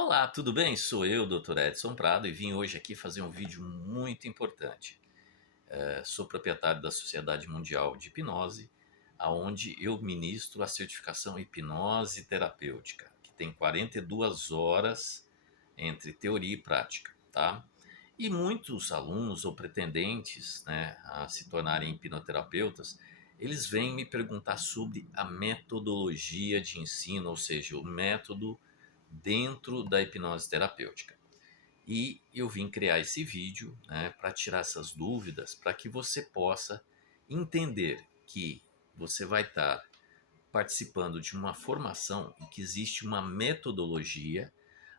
Olá, tudo bem? Sou eu, Dr. Edson Prado, e vim hoje aqui fazer um vídeo muito importante. Sou proprietário da Sociedade Mundial de Hipnose, aonde eu ministro a certificação Hipnose Terapêutica, que tem 42 horas entre teoria e prática, tá? E muitos alunos ou pretendentes, né, a se tornarem hipnoterapeutas, eles vêm me perguntar sobre a metodologia de ensino, ou seja, o método dentro da hipnose terapêutica. E eu vim criar esse vídeo, né, para tirar essas dúvidas, para que você possa entender que você vai estar participando de uma formação em que existe uma metodologia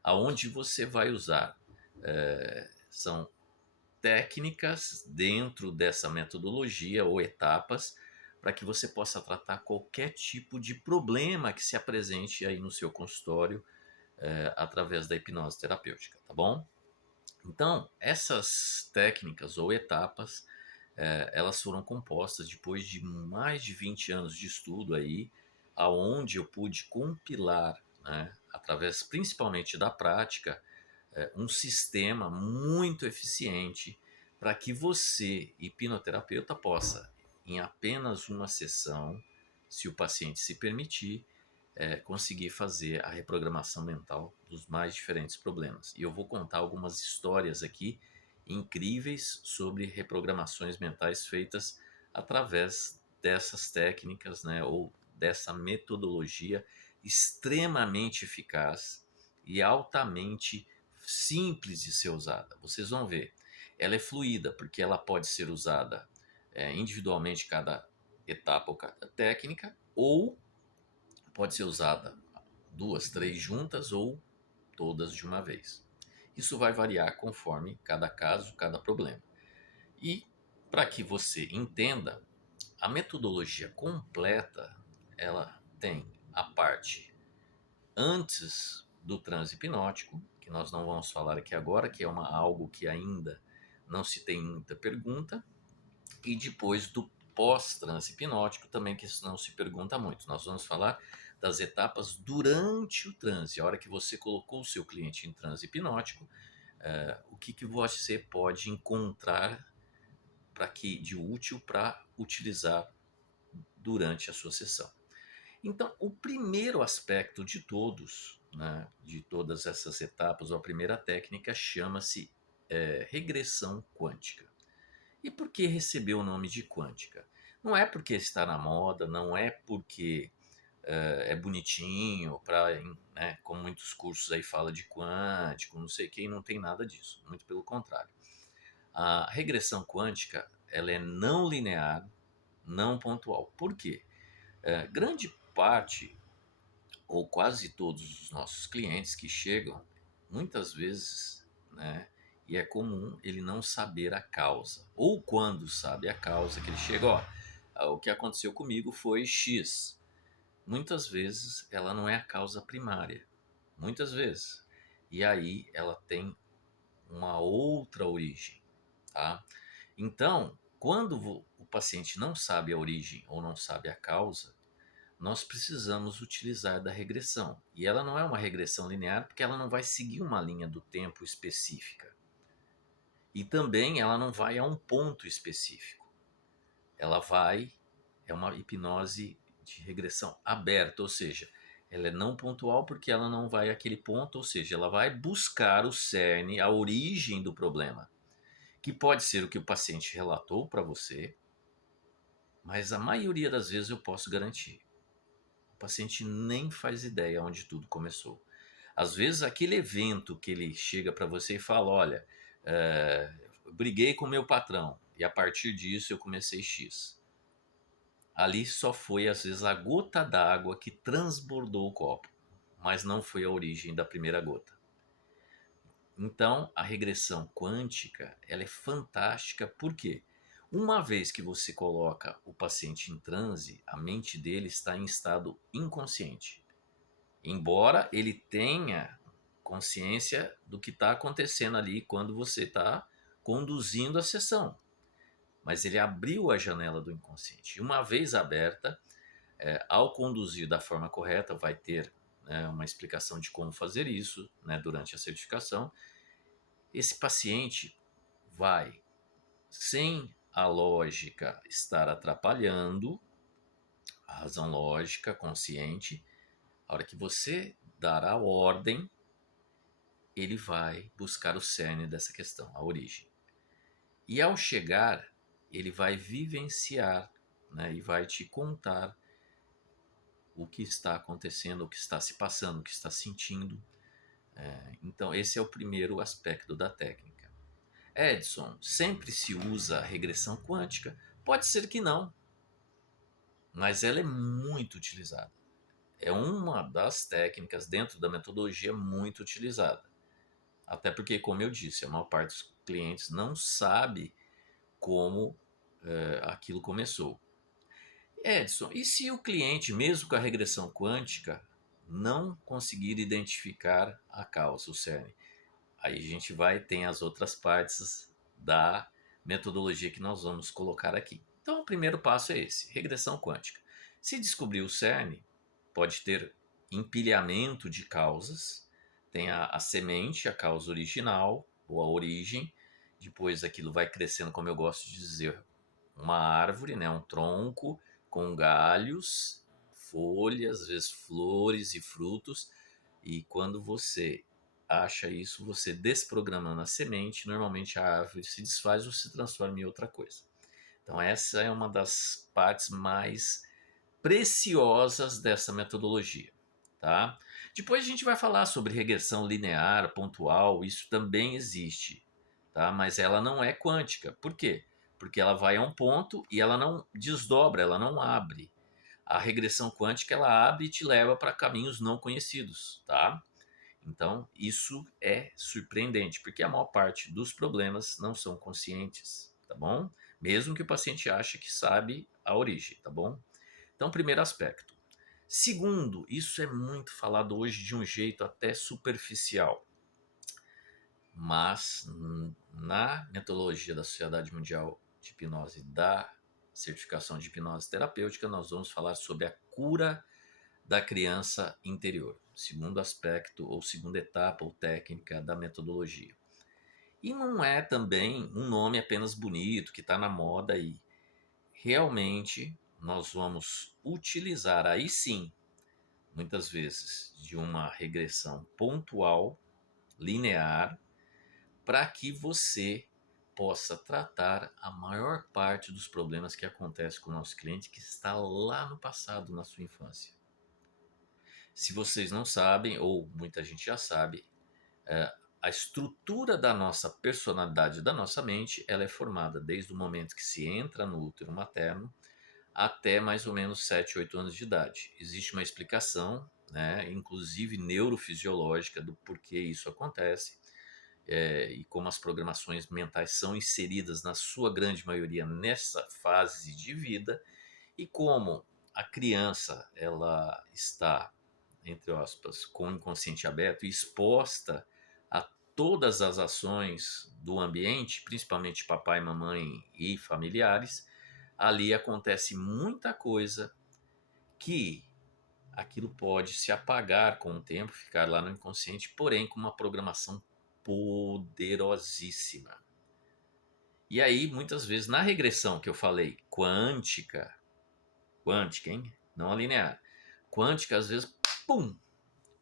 aonde você vai usar são técnicas dentro dessa metodologia ou etapas para que você possa tratar qualquer tipo de problema que se apresente aí no seu consultório através da hipnose terapêutica, tá bom? Então, essas técnicas ou etapas, elas foram compostas depois de mais de 20 anos de estudo aí, aonde eu pude compilar, né, através principalmente da prática, um sistema muito eficiente para que você, hipnoterapeuta, possa, em apenas uma sessão, se o paciente se permitir, conseguir fazer a reprogramação mental dos mais diferentes problemas. E eu vou contar algumas histórias aqui incríveis sobre reprogramações mentais feitas através dessas técnicas, né, ou dessa metodologia extremamente eficaz e altamente simples de ser usada. Vocês vão ver, ela é fluida porque ela pode ser usada individualmente cada etapa ou cada técnica, ou pode ser usada duas, três juntas ou todas de uma vez. Isso vai variar conforme cada caso, cada problema. E para que você entenda, a metodologia completa, ela tem a parte antes do transe hipnótico, que nós não vamos falar aqui agora, que é algo que ainda não se tem muita pergunta, e depois do pós-transe hipnótico também, que isso não se pergunta muito. Nós vamos falar das etapas durante o transe, a hora que você colocou o seu cliente em transe hipnótico, o que você pode encontrar para que de útil para utilizar durante a sua sessão. Então, o primeiro aspecto de todos, né, de todas essas etapas, ou a primeira técnica, chama-se regressão quântica. E por que recebeu o nome de quântica? Não é porque está na moda, não é porque é bonitinho, né, como muitos cursos aí fala de quântico, não sei quem, não tem nada disso. Muito pelo contrário. A regressão quântica, ela é não linear, não pontual. Por quê? Grande parte, ou quase todos os nossos clientes que chegam, muitas vezes, né, e é comum ele não saber a causa. Ou quando sabe a causa, que ele chega, ó, o que aconteceu comigo foi X. Muitas vezes ela não é a causa primária. Muitas vezes. E aí ela tem uma outra origem, tá? Então, quando o paciente não sabe a origem ou não sabe a causa, nós precisamos utilizar da regressão. E ela não é uma regressão linear porque ela não vai seguir uma linha do tempo específica. E também ela não vai a um ponto específico. Ela vai, é uma hipnose de regressão aberta, ou seja, ela é não pontual porque ela não vai àquele ponto, ou seja, ela vai buscar o cerne, a origem do problema, que pode ser o que o paciente relatou para você, mas a maioria das vezes eu posso garantir. O paciente nem faz ideia onde tudo começou. Às vezes aquele evento que ele chega para você e fala, olha, briguei com meu patrão e a partir disso eu comecei X. Ali só foi às vezes a gota d'água que transbordou o copo, mas não foi a origem da primeira gota. Então, a regressão quântica, ela é fantástica porque uma vez que você coloca o paciente em transe, a mente dele está em estado inconsciente. Embora ele tenha consciência do que está acontecendo ali quando você está conduzindo a sessão. Mas ele abriu a janela do inconsciente. E uma vez aberta, ao conduzir da forma correta, vai ter né, uma explicação de como fazer isso, né, durante a certificação. Esse paciente vai, sem a lógica estar atrapalhando, a razão lógica, consciente, a hora que você dar a ordem, ele vai buscar o cerne dessa questão, a origem. E ao chegar, ele vai vivenciar, né, e vai te contar o que está acontecendo, o que está se passando, o que está sentindo. Então, esse é o primeiro aspecto da técnica. Edson, sempre se usa a regressão quântica? Pode ser que não, mas ela é muito utilizada. É uma das técnicas dentro da metodologia muito utilizada. Até porque, como eu disse, a maior parte dos clientes não sabe como aquilo começou. Edson, e se o cliente, mesmo com a regressão quântica, não conseguir identificar a causa, o cerne? Aí a gente tem as outras partes da metodologia que nós vamos colocar aqui. Então, o primeiro passo é esse, regressão quântica. Se descobrir o cerne, pode ter empilhamento de causas, tem a semente, a causa original, ou a origem, depois aquilo vai crescendo, como eu gosto de dizer, uma árvore, né, um tronco com galhos, folhas, às vezes flores e frutos, e quando você acha isso, você desprogramando a semente, normalmente a árvore se desfaz ou se transforma em outra coisa. Então essa é uma das partes mais preciosas dessa metodologia, tá? Depois a gente vai falar sobre regressão linear, pontual, isso também existe, tá? Mas ela não é quântica. Por quê? Porque ela vai a um ponto e ela não desdobra, ela não abre. A regressão quântica ela abre e te leva para caminhos não conhecidos, tá? Então, isso é surpreendente, porque a maior parte dos problemas não são conscientes, tá bom? Mesmo que o paciente ache que sabe a origem, tá bom? Então, primeiro aspecto. Segundo, isso é muito falado hoje de um jeito até superficial, mas na metodologia da Sociedade Mundial de Hipnose, da certificação de hipnose terapêutica, nós vamos falar sobre a cura da criança interior, segundo aspecto ou segunda etapa ou técnica da metodologia. E não é também um nome apenas bonito que está na moda aí. Realmente nós vamos utilizar aí sim, muitas vezes, de uma regressão pontual, linear, para que você possa tratar a maior parte dos problemas que acontecem com o nosso cliente que está lá no passado, na sua infância. Se vocês não sabem, ou muita gente já sabe, a estrutura da nossa personalidade, da nossa mente, ela é formada desde o momento que se entra no útero materno até mais ou menos 7, 8 anos de idade. Existe uma explicação, né, inclusive neurofisiológica, do porquê isso acontece e como as programações mentais são inseridas, na sua grande maioria, nessa fase de vida e como a criança ela está, entre aspas, com o inconsciente aberto e exposta a todas as ações do ambiente, principalmente papai, mamãe e familiares, ali acontece muita coisa que aquilo pode se apagar com o tempo, ficar lá no inconsciente, porém com uma programação poderosíssima. E aí, muitas vezes, na regressão que eu falei, quântica, hein? Não a linear. Quântica, às vezes, pum,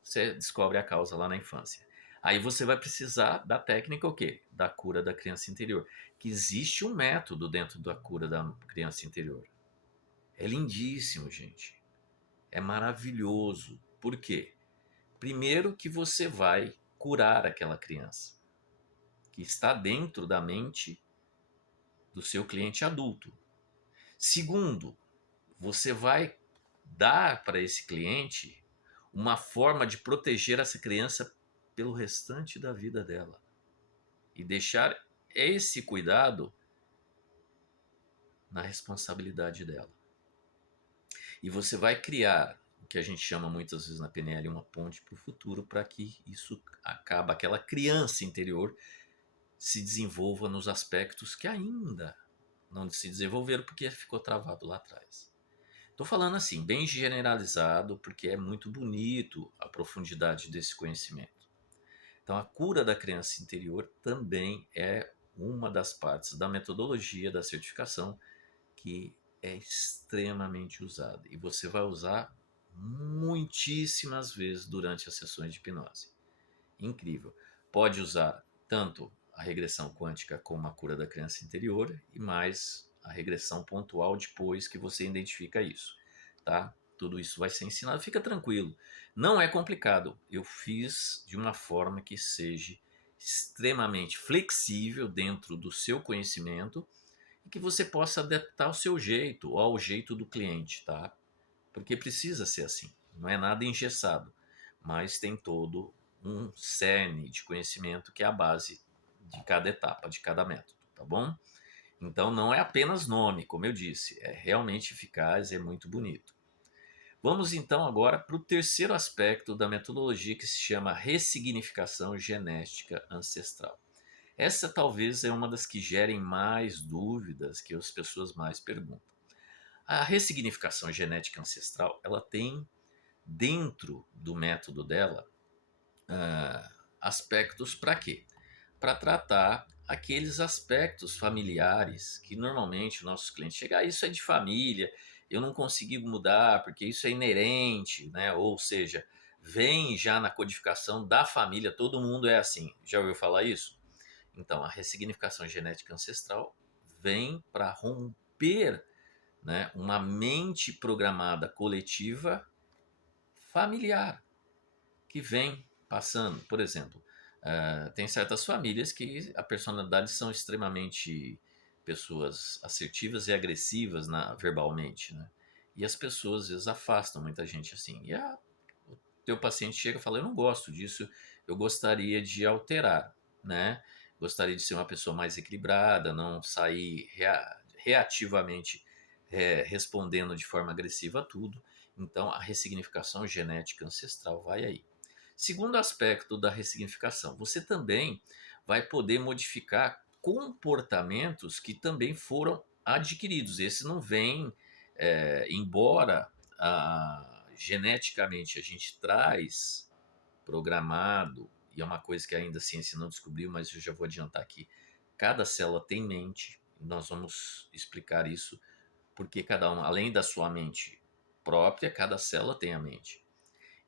você descobre a causa lá na infância. Aí você vai precisar da técnica o quê? Da cura da criança interior. Que existe um método dentro da cura da criança interior. É lindíssimo, gente. É maravilhoso. Por quê? Primeiro que você vai curar aquela criança que está dentro da mente do seu cliente adulto. Segundo, você vai dar para esse cliente uma forma de proteger essa criança pelo restante da vida dela e deixar esse cuidado na responsabilidade dela. E você vai criar o que a gente chama muitas vezes na PNL uma ponte para o futuro, para que isso acabe, aquela criança interior se desenvolva nos aspectos que ainda não se desenvolveram porque ficou travado lá atrás. Estou falando assim, bem generalizado, porque é muito bonito profundidade desse conhecimento. Então, a cura da criança interior também é uma das partes da metodologia da certificação que é extremamente usada. E você vai usar muitíssimas vezes durante as sessões de hipnose. Incrível. Pode usar tanto a regressão quântica como a cura da criança interior e mais a regressão pontual depois que você identifica isso, tá? Tudo isso vai ser ensinado, fica tranquilo. Não é complicado. Eu fiz de uma forma que seja extremamente flexível dentro do seu conhecimento e que você possa adaptar ao seu jeito ou ao jeito do cliente, tá? Porque precisa ser assim. Não é nada engessado, mas tem todo um cerne de conhecimento que é a base de cada etapa, de cada método, tá bom? Então não é apenas nome, como eu disse, é realmente eficaz, é muito bonito. Vamos então agora para o terceiro aspecto da metodologia que se chama ressignificação genética ancestral. Essa talvez é uma das que gerem mais dúvidas, que as pessoas mais perguntam. A ressignificação genética ancestral, ela tem dentro do método dela aspectos para quê? Para tratar aqueles aspectos familiares que normalmente os nossos clientes chegam, isso é de família, eu não consegui mudar porque isso é inerente, né? Ou seja, vem já na codificação da família, todo mundo é assim. Já ouviu falar isso? Então, a ressignificação genética ancestral vem para romper, né, uma mente programada coletiva familiar que vem passando. Por exemplo, tem certas famílias que a personalidade são extremamente pessoas assertivas e agressivas verbalmente, né? E as pessoas às vezes afastam muita gente assim. E o teu paciente chega e fala: eu não gosto disso, eu gostaria de alterar, né? Gostaria de ser uma pessoa mais equilibrada, não sair reativamente respondendo de forma agressiva a tudo. Então, a ressignificação genética ancestral vai aí. Segundo aspecto da ressignificação, você também vai poder modificar comportamentos que também foram adquiridos. Esse não vem, embora geneticamente a gente traz programado, e é uma coisa que ainda a ciência não descobriu, mas eu já vou adiantar aqui. Cada célula tem mente, nós vamos explicar isso, porque cada um, além da sua mente própria, cada célula tem a mente.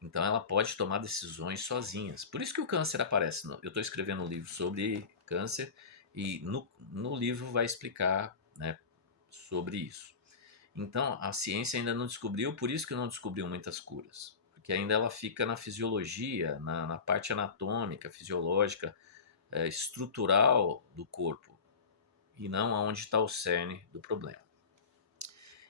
Então ela pode tomar decisões sozinhas. Por isso que o câncer aparece. Eu estou escrevendo um livro sobre câncer e no livro vai explicar, né, sobre isso. Então a ciência ainda não descobriu, por isso que não descobriu muitas curas. Porque ainda ela fica na fisiologia, na parte anatômica, fisiológica, estrutural do corpo. E não aonde está o cerne do problema.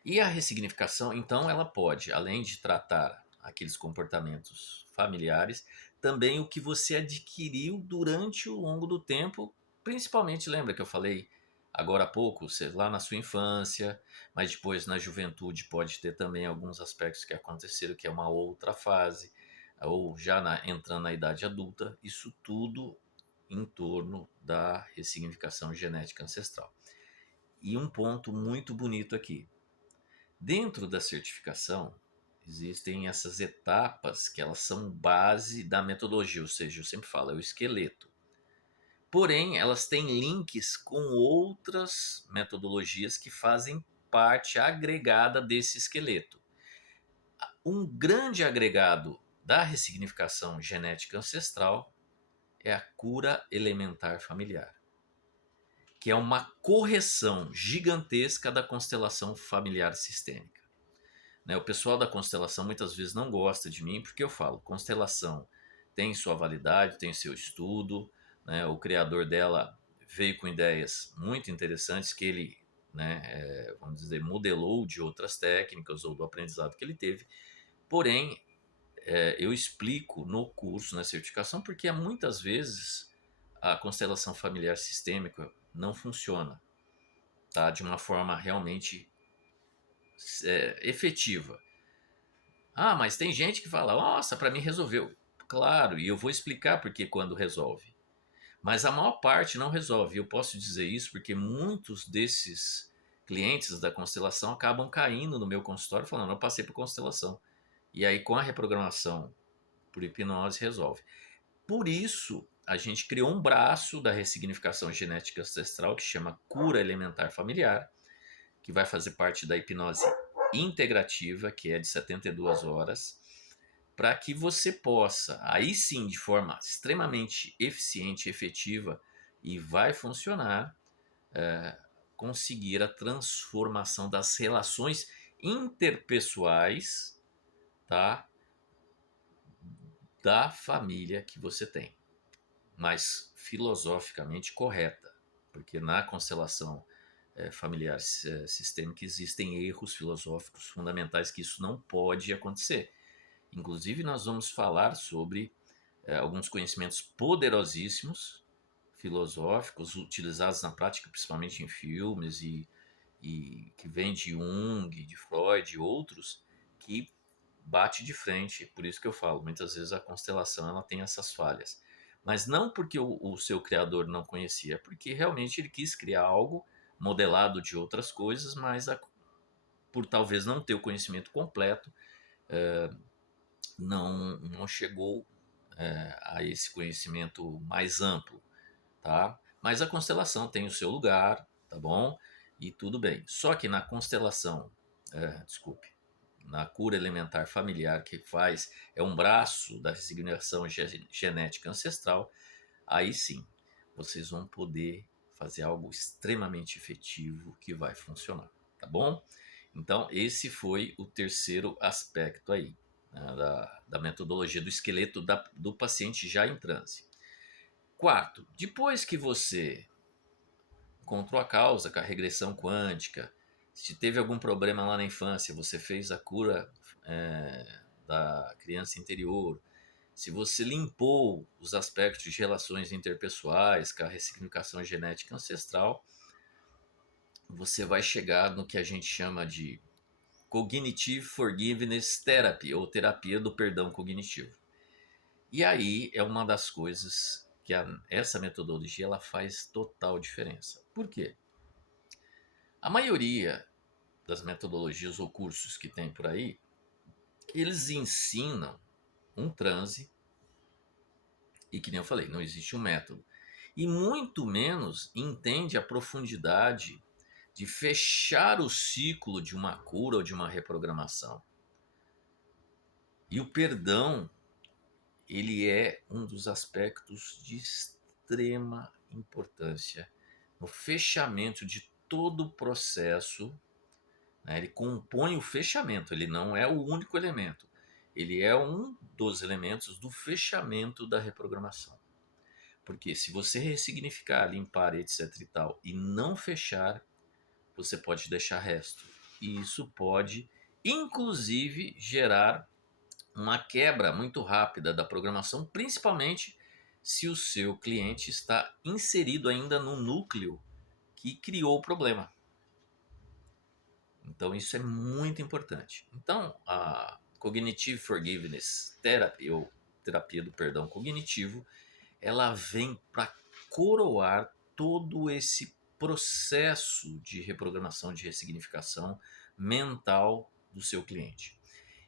E a ressignificação, então, ela pode, além de tratar aqueles comportamentos familiares, também o que você adquiriu durante o longo do tempo, principalmente, lembra que eu falei agora há pouco, lá na sua infância, mas depois na juventude pode ter também alguns aspectos que aconteceram, que é uma outra fase, ou já entrando na idade adulta, isso tudo em torno da ressignificação genética ancestral. E um ponto muito bonito aqui. Dentro da certificação, existem essas etapas que elas são base da metodologia, ou seja, eu sempre falo, é o esqueleto. Porém, elas têm links com outras metodologias que fazem parte agregada desse esqueleto. Um grande agregado da ressignificação genética ancestral é a cura elementar familiar, que é uma correção gigantesca da constelação familiar sistêmica. Né? O pessoal da constelação muitas vezes não gosta de mim porque eu falo, constelação tem sua validade, tem seu estudo, né? O criador dela veio com ideias muito interessantes que ele, né, vamos dizer, modelou de outras técnicas ou do aprendizado que ele teve. Porém, eu explico no curso, na certificação, porque muitas vezes a constelação familiar sistêmica não funciona, tá? De uma forma realmente efetiva. Ah, mas tem gente que fala, nossa, para mim resolveu. Claro, e eu vou explicar porque quando resolve. Mas a maior parte não resolve. Eu posso dizer isso porque muitos desses clientes da constelação acabam caindo no meu consultório falando, eu passei por constelação. E aí com a reprogramação por hipnose resolve. Por isso, a gente criou um braço da ressignificação genética ancestral que chama cura elementar familiar, que vai fazer parte da hipnose integrativa, que é de 72 horas, para que você possa, aí sim, de forma extremamente eficiente e efetiva, e vai funcionar, conseguir a transformação das relações interpessoais, tá? Da família que você tem, mas filosoficamente correta, porque na constelação familiar sistêmica existem erros filosóficos fundamentais que isso não pode acontecer. Inclusive, nós vamos falar sobre alguns conhecimentos poderosíssimos filosóficos utilizados na prática, principalmente em filmes e que vem de Jung, de Freud e outros, que bate de frente. Por isso que eu falo, muitas vezes a constelação ela tem essas falhas. Mas não porque o seu criador não conhecia, é porque realmente ele quis criar algo modelado de outras coisas, mas por talvez não ter o conhecimento completo, não chegou a esse conhecimento mais amplo, tá? Mas a constelação tem o seu lugar, tá bom? E tudo bem. Só que na constelação, desculpe, na cura elementar familiar que faz, é um braço da resignificação genética ancestral, aí sim, vocês vão poder fazer algo extremamente efetivo que vai funcionar, tá bom? Então, esse foi o terceiro aspecto aí, né, da metodologia do esqueleto do paciente já em transe. Quarto, depois que você encontrou a causa com a regressão quântica, se teve algum problema lá na infância, você fez a cura da criança interior, se você limpou os aspectos de relações interpessoais com a ressignificação genética ancestral, você vai chegar no que a gente chama de Cognitive Forgiveness Therapy, ou terapia do perdão cognitivo. E aí é uma das coisas que essa metodologia ela faz total diferença. Por quê? A maioria das metodologias ou cursos que tem por aí, eles ensinam um transe, e que nem eu falei, não existe um método. E muito menos entende a profundidade de fechar o ciclo de uma cura ou de uma reprogramação. E o perdão, ele é um dos aspectos de extrema importância no fechamento de todo o processo, né? Ele compõe o fechamento, ele não é o único elemento. Ele é um dos elementos do fechamento da reprogramação. Porque se você ressignificar, limpar, etc e tal, e não fechar, você pode deixar resto. E isso pode, inclusive, gerar uma quebra muito rápida da programação, principalmente se o seu cliente está inserido ainda no núcleo que criou o problema. Então isso é muito importante. Então a Cognitive Forgiveness Therapy, ou terapia do perdão cognitivo, ela vem para coroar todo esse processo de reprogramação, de ressignificação mental do seu cliente.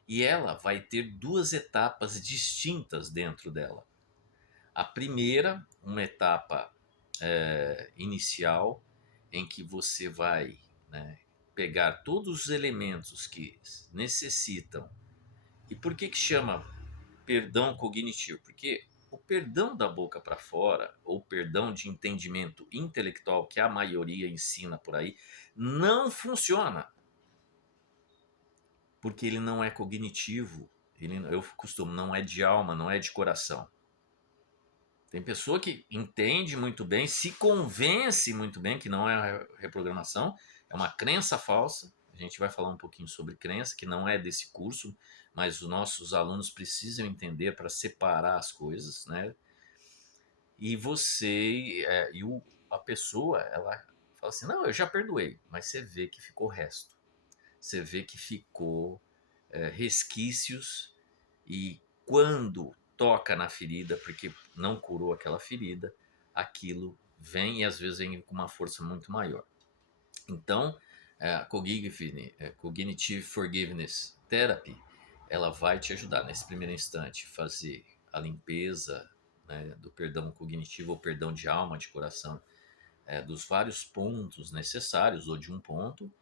E ela vai ter duas etapas distintas dentro dela. A primeira, uma etapa inicial, em que você vai, né, pegar todos os elementos que necessitam. E por que chama perdão cognitivo? Porque o perdão da boca para fora, ou perdão de entendimento intelectual que a maioria ensina por aí, não funciona. Porque ele não é cognitivo. Eu costumo, não é de alma, não é de coração. Tem pessoa que entende muito bem, se convence muito bem que não é reprogramação, é uma crença falsa. A gente vai falar um pouquinho sobre crença, que não é desse curso, mas os nossos alunos precisam entender para separar as coisas, né? E a pessoa, ela fala assim, não, eu já perdoei, mas você vê que ficou resto. Você vê que ficou resquícios, e quando toca na ferida, porque não curou aquela ferida, aquilo vem e às vezes vem com uma força muito maior. Então, a Cognitive Forgiveness Therapy, ela vai te ajudar nesse primeiro instante fazer a limpeza, né, do perdão cognitivo ou perdão de alma, de coração, dos vários pontos necessários ou de um ponto.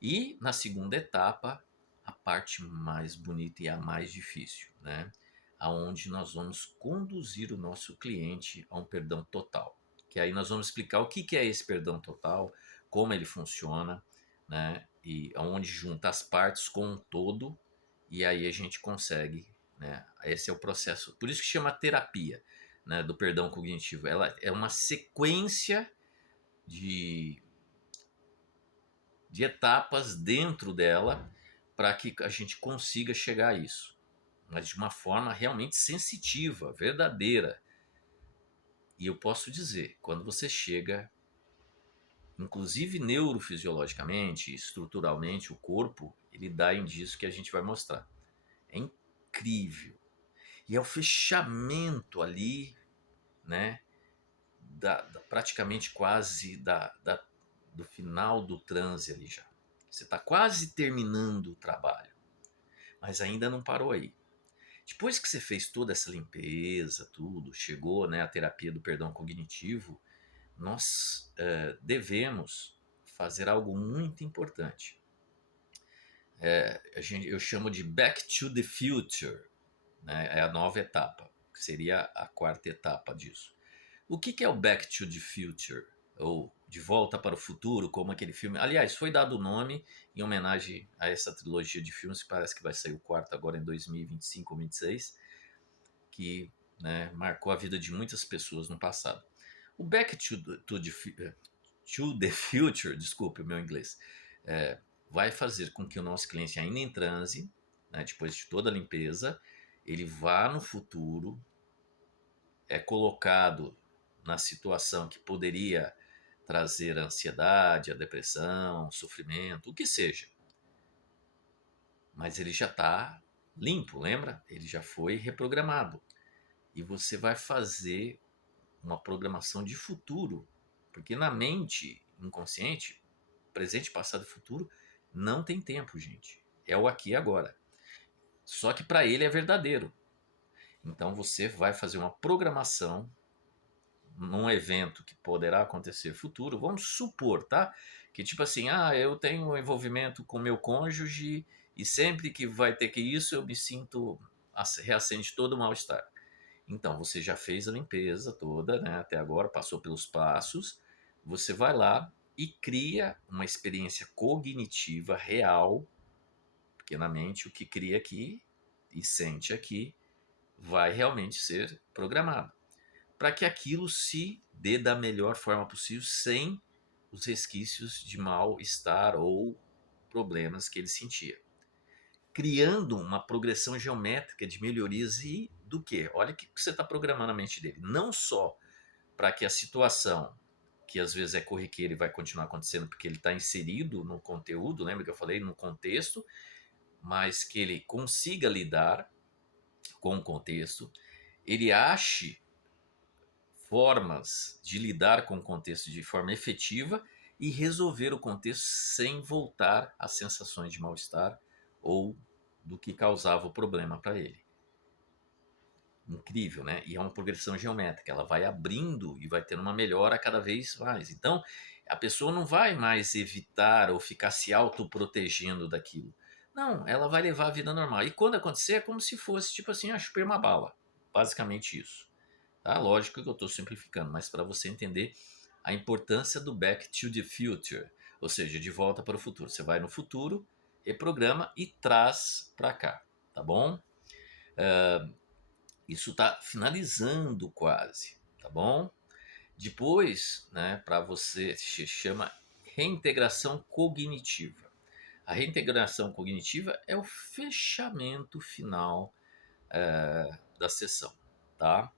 E na segunda etapa, a parte mais bonita e a mais difícil, né? Aonde nós vamos conduzir o nosso cliente a um perdão total. Que aí nós vamos explicar o que é esse perdão total, como ele funciona, né? E aonde junta as partes com um todo, e aí a gente consegue, né? Esse é o processo. Por isso que chama terapia, né? Do perdão cognitivo. Ela é uma sequência de etapas dentro dela para que a gente consiga chegar a isso, mas de uma forma realmente sensitiva, verdadeira. E eu posso dizer, quando você chega, inclusive neurofisiologicamente, estruturalmente, o corpo, ele dá indício que a gente vai mostrar. É incrível. E é o fechamento ali, né, praticamente quase do final do transe ali já. Você está quase terminando o trabalho, mas ainda não parou aí. Depois que você fez toda essa limpeza, tudo, chegou, né, a terapia do perdão cognitivo, nós devemos fazer algo muito importante. Eu chamo de Back to the Future, né, é a nova etapa, que seria a quarta etapa disso. O que é o Back to the Future? Ou De Volta para o Futuro, como aquele filme. Aliás, foi dado o nome em homenagem a essa trilogia de filmes, que parece que vai sair o quarto agora em 2025 ou 2026, que, né, marcou a vida de muitas pessoas no passado. O Back to the Future, desculpe o meu inglês, vai fazer com que o nosso cliente, ainda em transe, né, depois de toda a limpeza, ele vá no futuro, é colocado na situação que poderia trazer a ansiedade, a depressão, o sofrimento, o que seja. Mas ele já está limpo, lembra? Ele já foi reprogramado. E você vai fazer uma programação de futuro, porque na mente inconsciente, presente, passado e futuro, não tem tempo, gente. É o aqui e agora. Só que para ele é verdadeiro. Então você vai fazer uma programação num evento que poderá acontecer futuro, vamos supor, tá? Que tipo assim, eu tenho um envolvimento com meu cônjuge e sempre que vai ter que isso eu me sinto, reacende todo o mal-estar. Então você já fez a limpeza toda, né? Até agora, passou pelos passos, você vai lá e cria uma experiência cognitiva real, porque na mente o que cria aqui e sente aqui vai realmente ser programado para que aquilo se dê da melhor forma possível, sem os resquícios de mal-estar ou problemas que ele sentia. Criando uma progressão geométrica de melhorias e do que? Olha o que você está programando na mente dele. Não só para que a situação, que às vezes é corriqueira e vai continuar acontecendo porque ele está inserido no conteúdo, lembra que eu falei, no contexto, mas que ele consiga lidar com o contexto, ele ache formas de lidar com o contexto de forma efetiva e resolver o contexto sem voltar às sensações de mal-estar ou do que causava o problema para ele. Incrível, né? E é uma progressão geométrica, ela vai abrindo e vai tendo uma melhora cada vez mais. Então, a pessoa não vai mais evitar ou ficar se autoprotegendo daquilo. Não, ela vai levar a vida normal. E quando acontecer, é como se fosse, tipo assim, chupei uma bala. Basicamente isso. Tá? Lógico que eu estou simplificando, mas para você entender a importância do Back to the Future, ou seja, de volta para o futuro. Você vai no futuro, reprograma e traz para cá, tá bom? Isso está finalizando quase, tá bom? Depois, né, para você, se chama reintegração cognitiva. A reintegração cognitiva é o fechamento final da sessão, tá?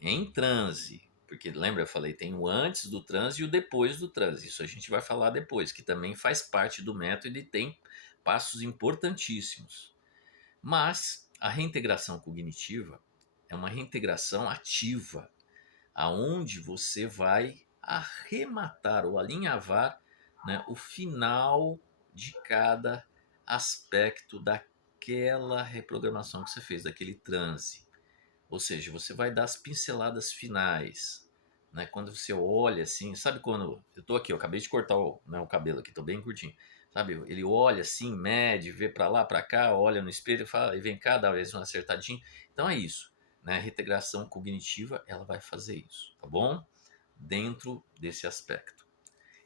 Em transe, porque lembra, eu falei, tem o antes do transe e o depois do transe. Isso a gente vai falar depois, que também faz parte do método e tem passos importantíssimos. Mas a reintegração cognitiva é uma reintegração ativa, aonde você vai arrematar ou alinhavar, né, o final de cada aspecto daquela reprogramação que você fez, daquele transe. Ou seja, você vai dar as pinceladas finais, né? Quando você olha assim, sabe quando eu tô aqui, eu acabei de cortar o cabelo aqui, tô bem curtinho. Sabe, ele olha assim, mede, vê para lá, para cá, olha no espelho, fala, e vem cá, dá uma acertadinha. Então é isso, né? A reintegração cognitiva, ela vai fazer isso, tá bom? Dentro desse aspecto.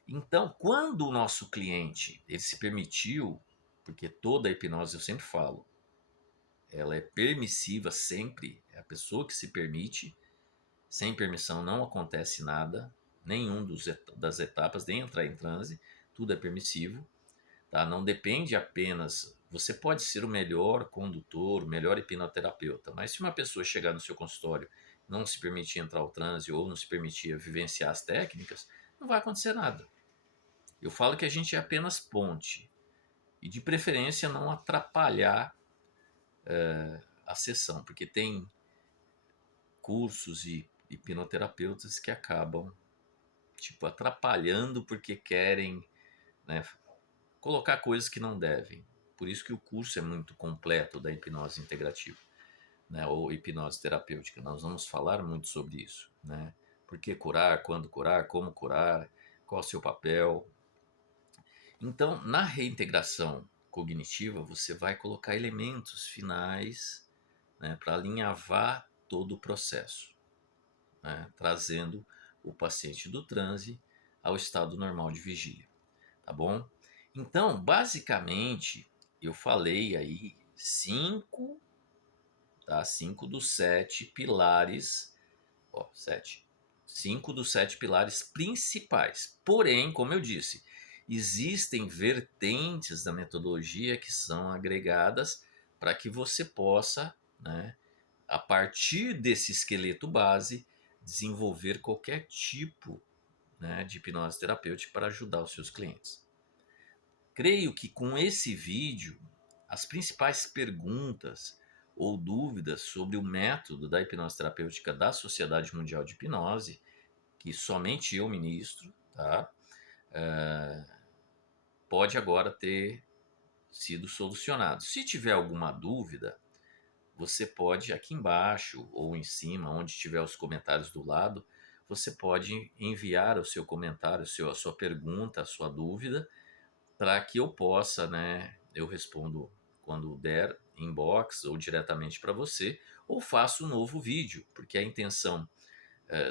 Então, quando o nosso cliente, ele se permitiu, porque toda a hipnose, eu sempre falo, ela é permissiva sempre, é a pessoa que se permite, sem permissão não acontece nada, nenhum das etapas, nem entrar em transe, tudo é permissivo, tá? Não depende apenas, você pode ser o melhor condutor, o melhor hipnoterapeuta, mas se uma pessoa chegar no seu consultório, não se permitir entrar ao transe ou não se permitir vivenciar as técnicas, não vai acontecer nada. Eu falo que a gente é apenas ponte e de preferência não atrapalhar a sessão, porque tem cursos e hipnoterapeutas que acabam tipo atrapalhando porque querem, né, colocar coisas que não devem. Por isso que o curso é muito completo da hipnose integrativa, né, ou hipnose terapêutica. Nós vamos falar muito sobre isso, né? Por que curar, quando curar, como curar, qual o seu papel. Então, na reintegração cognitiva, você vai colocar elementos finais, né, para alinhavar todo o processo, né, trazendo o paciente do transe ao estado normal de vigília, tá bom? Então, basicamente, eu falei aí cinco dos sete pilares, ó, sete, cinco dos sete pilares principais. Porém, como eu disse, existem vertentes da metodologia que são agregadas para que você possa, né, a partir desse esqueleto base, desenvolver qualquer tipo, né, de hipnose terapêutica para ajudar os seus clientes. Creio que com esse vídeo, as principais perguntas ou dúvidas sobre o método da hipnose terapêutica da Sociedade Mundial de Hipnose, que somente eu ministro, tá? Pode agora ter sido solucionado. Se tiver alguma dúvida, você pode aqui embaixo ou em cima, onde tiver os comentários do lado, você pode enviar o seu comentário, a sua pergunta, a sua dúvida, para que eu possa, né? Eu respondo quando der inbox ou diretamente para você, ou faço um novo vídeo, porque a intenção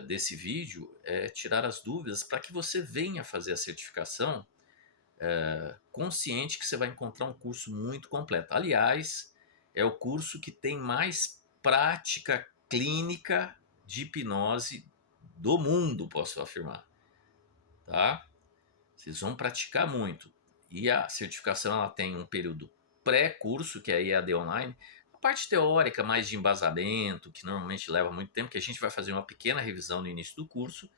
desse vídeo é tirar as dúvidas para que você venha fazer a certificação consciente que você vai encontrar um curso muito completo. Aliás, é o curso que tem mais prática clínica de hipnose do mundo, posso afirmar, tá? Vocês vão praticar muito. E a certificação ela tem um período pré-curso, que é a EAD online, a parte teórica mais de embasamento, que normalmente leva muito tempo, que a gente vai fazer uma pequena revisão no início do curso,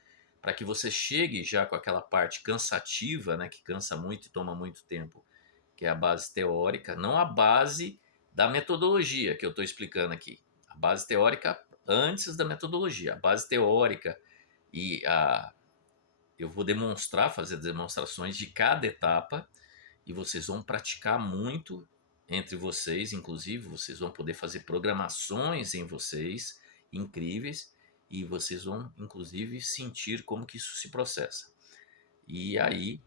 para que você chegue já com aquela parte cansativa, né, que cansa muito e toma muito tempo, que é a base teórica, não a base da metodologia que eu estou explicando aqui. A base teórica antes da metodologia. A base teórica e eu vou demonstrar, fazer demonstrações de cada etapa e vocês vão praticar muito entre vocês, inclusive vocês vão poder fazer programações em vocês incríveis e vocês vão inclusive sentir como que isso se processa. E aí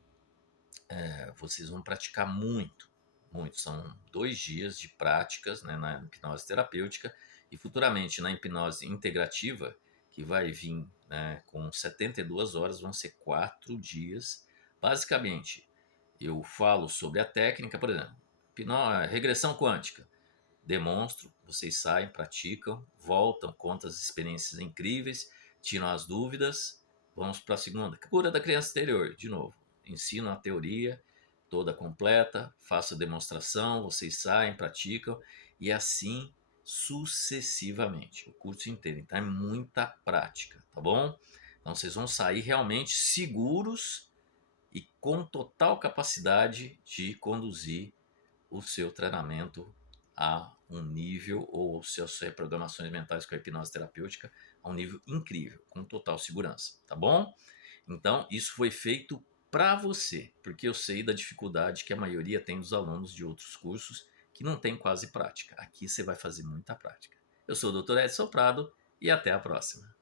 vocês vão praticar muito, muito. São 2 dias de práticas, né, na hipnose terapêutica e futuramente na hipnose integrativa, que vai vir, né, com 72 horas, vão ser 4 dias. Basicamente, eu falo sobre a técnica, por exemplo, regressão quântica. Demonstro, vocês saem, praticam, voltam, contam as experiências incríveis, tiram as dúvidas. Vamos para a segunda. Cura da criança interior, de novo. Ensino a teoria toda completa, faço a demonstração, vocês saem, praticam e assim sucessivamente, o curso inteiro. Então é muita prática, tá bom? Então vocês vão sair realmente seguros e com total capacidade de conduzir o seu treinamento a um nível, ou suas reprogramações mentais com a hipnose terapêutica a um nível incrível, com total segurança, tá bom? Então, isso foi feito para você, porque eu sei da dificuldade que a maioria tem dos alunos de outros cursos que não tem quase prática. Aqui você vai fazer muita prática. Eu sou o Dr. Edson Prado e até a próxima.